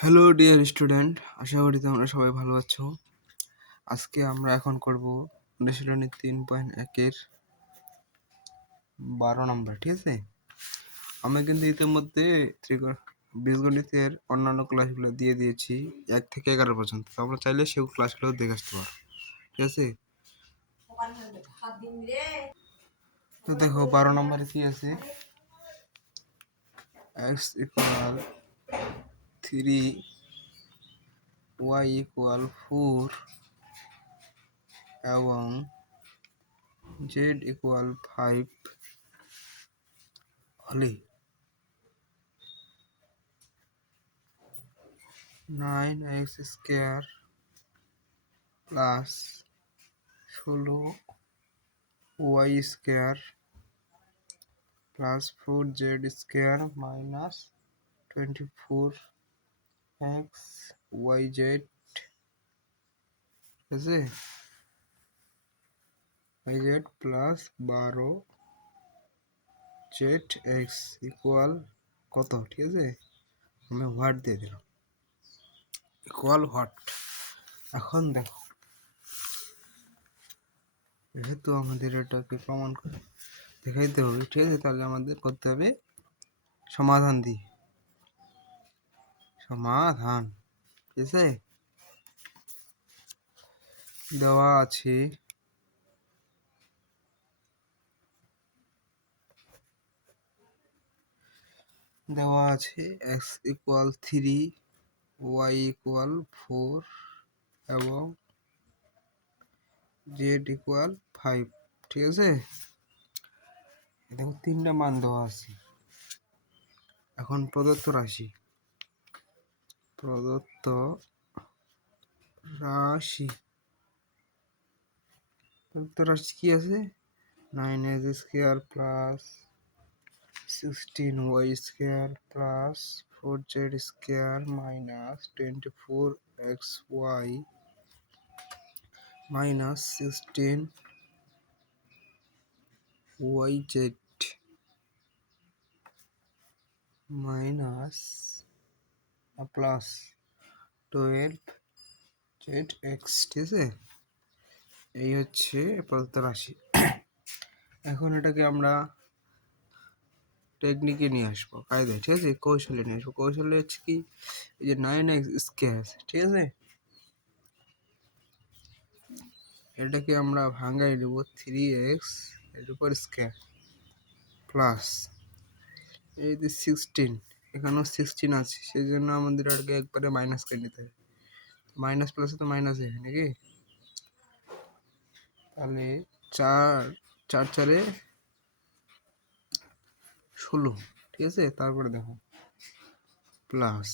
Hello dear student, আশা করি তোমরা সবাই ভালো আছো। আজকে আমরা এখন করব অনুশীলনী 3.1-এর 12 নম্বর। ঠিক আছে, আমি কিন্তু ইতিমধ্যে বীজগণিতের অন্যান্য ক্লাসগুলো দিয়ে দিয়েছি 1 থেকে 11 পর্যন্ত। তোমরা চাইলে সেই ক্লাসগুলো দেখে আসতে পারো। ঠিক আছে, তো দেখো 12 নম্বরে কি আছে, x ইকুয়াল 3, y ইকুয়াল 4 এবং z ইকুয়াল 5 হলে 9x square plus 16y square plus 4z square minus 24x yz, ঠিক আছে, yz প্লাস 12zx ইকুয়াল কত? ঠিক আছে, আমি হোয়াট দিয়ে দিলাম, ইকুয়াল হোয়াট। এখন দেখো, যেহেতু আমাদের এটাকে প্রমাণ করে দেখাইতে হবে, ঠিক আছে, তাহলে আমাদের করতে হবে সমাধান দিয়ে সমাধান। ঠিক আছে, দেওয়া আছে x ইকুয়াল 3, y ইকুয়াল 4 এবং z ইকুয়াল 5। ঠিক আছে, দেখো তিনটা মান দেওয়া আছে। এখন প্রদত্ত রাশি কি আছে? 9x square plus 16y square plus 4z square minus 24xy minus 16yz minus plus 12zx। ঠিক আছে, এই হচ্ছে প্রদত্ত রাশি। এখন এটাকে আমরা টেকনিকে নিয়ে আসবো, কায়দায়। ঠিক আছে, কৌশলে নিয়ে আসবো। কৌশলে হচ্ছে কি, এই যে 9x স্কোয়ার আছে, ঠিক আছে, এটাকে আমরা ভাঙাই দেব 3x এর উপর স্কোয়ার প্লাস এই যে 16, এখানেও 16 আছে, সেই জন্য আমাদের আগে একবারে মাইনাস করে নিতে হবে। মাইনাস প্লাসে তো মাইনাস এখানে নাকি, তাহলে 4 16। ঠিক আছে, তারপরে দেখো প্লাস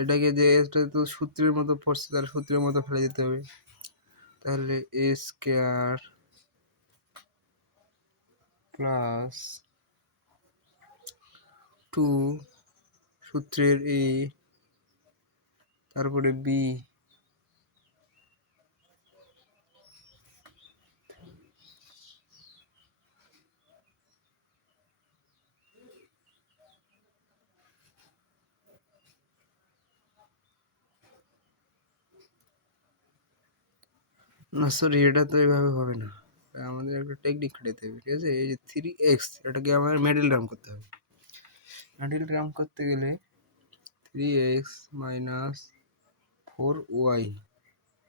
এটাকে, যে এটা তো সূত্রের মতো পড়ছে, তার সূত্রের মতো ফেলে দিতে হবে। তাহলে এ স্কোয়ার প্লাস 2 সূত্রের এ, তারপরে বি না, সরি, এটা তো এইভাবে হবে না, আমাদের একটা টেকনিক খাটাতে হবে। ঠিক আছে, এই যে 3x, এটাকে আমার মিডল টার্ম করতে হবে। মিডল টার্ম করতে গেলে 3x মাইনাস 4y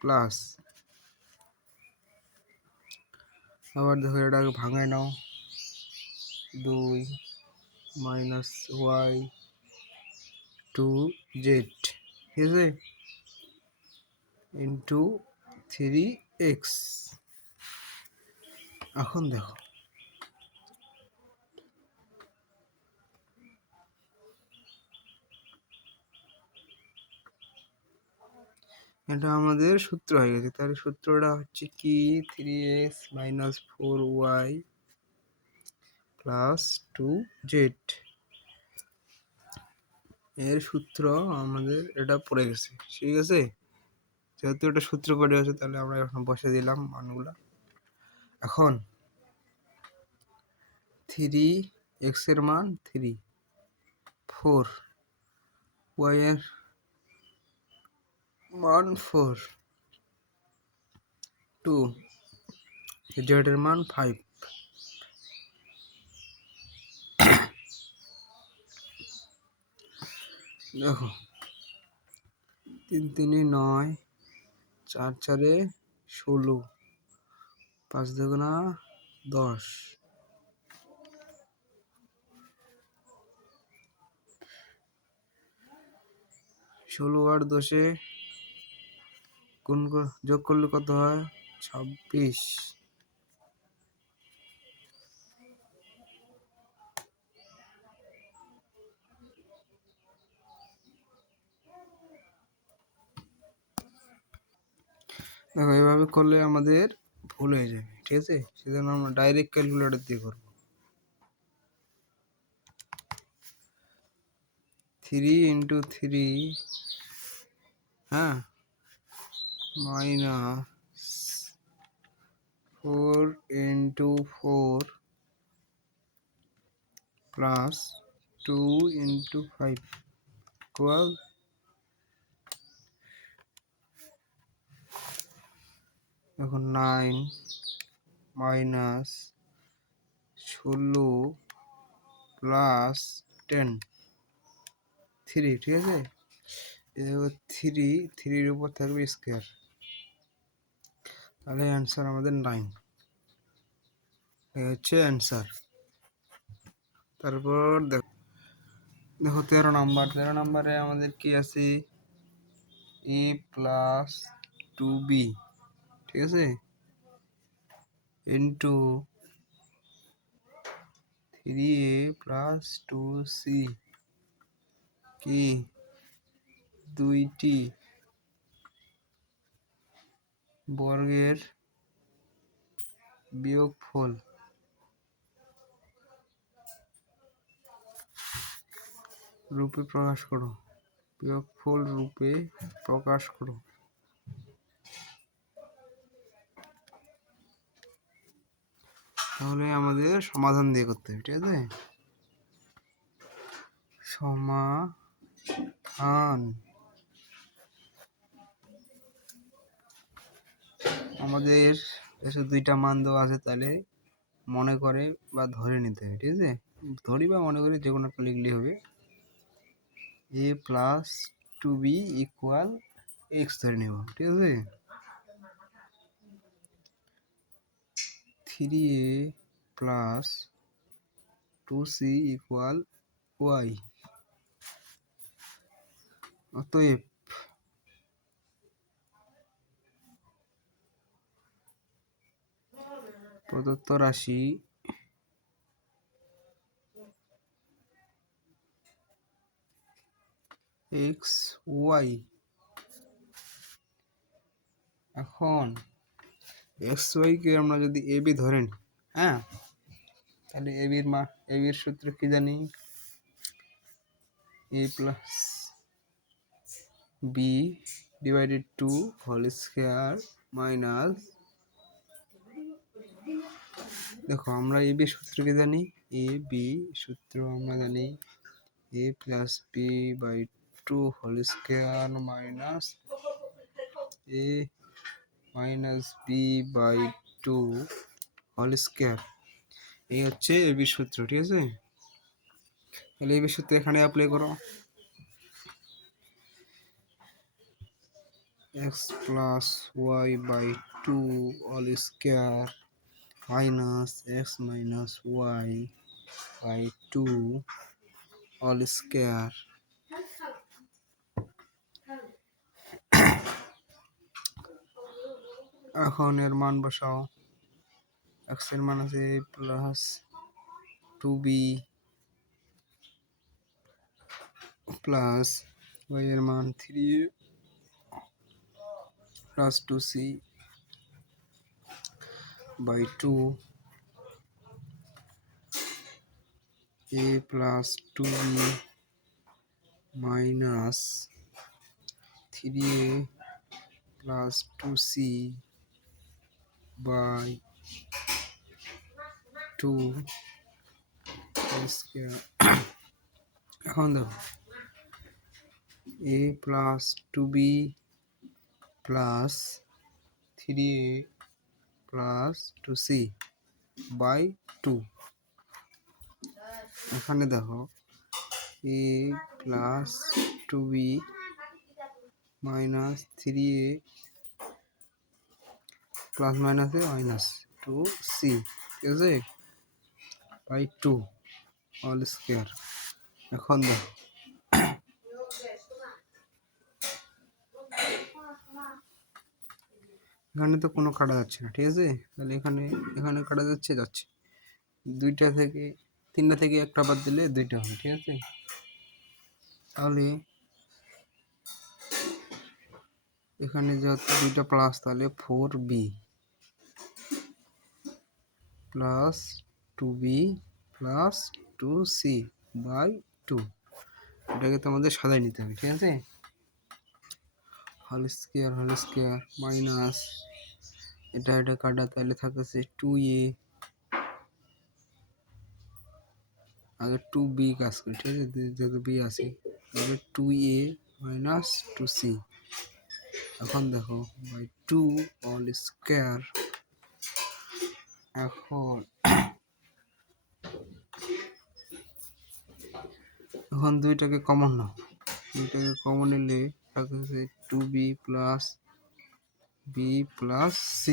প্লাস, আবার দেখো এটাকে ভাঙায় নাও, 2 মাইনাস y 2z, ঠিক আছে, ইন্টু 3x। এখন দেখো এটা আমাদের সূত্র হয়ে গেছে। তাহলে সূত্রটা হচ্ছে কি, 3x minus 4y plus 2z, এর সূত্র আমাদের এটা পড়ে গেছে। ঠিক আছে, যেহেতু এটা সূত্র পড়ে গেছে, তাহলে আমরা এখন বসে দিলাম মানগুলা। এখন 3x এর মান 3, 4 ওয়াই এর মান 4, 2, জেড এর মান 5। দেখো 3 3 9, 4 4 16, 5 2 10, 16 আর 10 যোগ করলে কত হয়? 26। দেখো এভাবে করলে আমাদের ভুল হয়ে যাবে, ঠিক আছে? সেজন্য আমরা ডাইরেক্ট ক্যালকুলেটর দিয়ে করব। 3 × 3, হ্যাঁ, মাইনাস 4 × 4 প্লাস 2 × 5 ইকুয়াল, এখন 9 মাইনাস 16 প্লাস 10, 3, ঠিক আছে? এবার 3 উপর থাকবে স্কোয়ার, তাহলে অ্যান্সার আমাদের 9। এই হচ্ছে অ্যান্সার। তারপর দেখো 13 নম্বরে আমাদের কি আছে? a প্লাস 2b, ঠিক আছে, ইন্টু 3a প্লাস 2c, কি 2টি বর্গের বিয়োগফল রূপে প্রকাশ করো, বিয়োগফল রূপে প্রকাশ করো। তাহলে আমাদের সমাধান দিয়ে করতে হবে, ঠিক আছে? সমাধান আমাদের এসে 2টা মান দেওয়া আছে, তাহলে মনে করে বা ধরে নিতে হবে, ঠিক আছে? ধরি বা মনে করি যে কোনো একটা লিখলে হবে। a plus 2b equal x ধরে নেব, ঠিক আছে? 3a plus 2c equal y। অতএব প্রদত্ত রাশি x y, এখন x y কে আমরা যদি a b ধরে নিই, হ্যাঁ, তাহলে a b এর সূত্র কি জানি? a plus b divided 2 whole square minus, দেখো আমরা a b সূত্র কি জানি? a b সূত্র আমরা জানি a plus b by 2 whole square minus a minus b by 2 whole square. এই হচ্ছে a b সূত্র, ঠিক আছে? তাহলে a b সূত্র এখানে অ্যাপ্লাই করো। x plus y by 2 whole square minus x minus y by 2 whole square. এখন এর মান বসাও। x এর মান আছে প্লাস 2b প্লাস y এর মান 3 plus 2c by 2 a plus 2b minus 3a plus 2c by 2 square. এখন দেখো a plus 2b plus 3a plus 2c by 2। এখানে দেখো a plus 2b minus 3a plus মাইনাসে মাইনাস 2c, ঠিক আছে, by 2 all square. এখন দেখো এখানে তো কোনো কাটা যাচ্ছে না, ঠিক আছে, তাহলে এখানে এখানে কাটা যাচ্ছে, দুইটা থেকে তিনটা থেকে একটা বাদ দিলে দুইটা হবে, ঠিক আছে। তাহলে এখানে যেহেতু দুইটা প্লাস, তাহলে 4b plus 2b plus 2c by 2, এটাকে তো আমাদের সাজাই নিতে হবে, ঠিক আছে। হোল স্কোয়ার মাইনাস এটা কাটা, তাহলে থাকতেছে 2a, আগে 2b কাজ করি, ঠিক আছে, যেহেতু b আছে, তাহলে 2a মাইনাস 2c। এখন দেখো বাই 2 অল স্কোয়ার। এখন দুইটাকে কমন নাও, দুইটাকে কমন নিলে থাকতেছে 2b plus b plus c,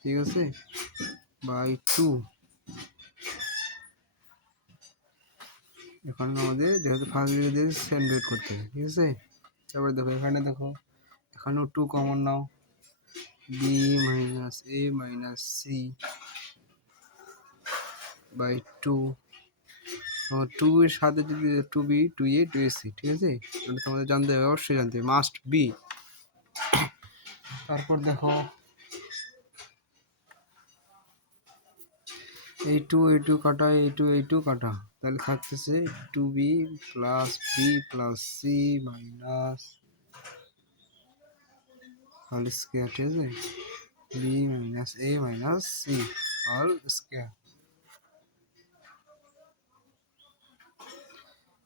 ঠিক আছে, বাই 2। এখন আমাদের যেহেতু ফার্স্ট ডিগ্রি সেন্ড করতে হবে, ঠিক আছে। তারপরে দেখো এখানে দেখো এখানেও 2 কমন নাও, b minus a minus c by 2। 2 এর সাথে যদি 2b 2a 2ac, ঠিক আছে, এটা তোমাদের জানতে হবে, অবশ্যই জানতে হবে, মাস্ট বি। তারপর দেখো এই 2 কাটা, এই 2 কাটা, তাহলে থাকতেছে 2b plus b plus c minus whole square, ঠিক আছে, b minus a minus c whole square.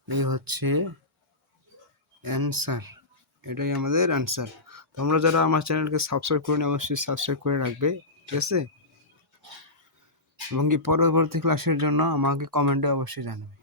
এই হচ্ছে অ্যান্সার, এটাই আমাদের অ্যান্সার। তোমরা যারা আমার চ্যানেলকে সাবস্ক্রাইব করে অবশ্যই সাবস্ক্রাইব করে রাখবে, ঠিক আছে, এবং কি পরবর্তী ক্লাসের জন্য আমাকে কমেন্টে অবশ্যই জানাবে।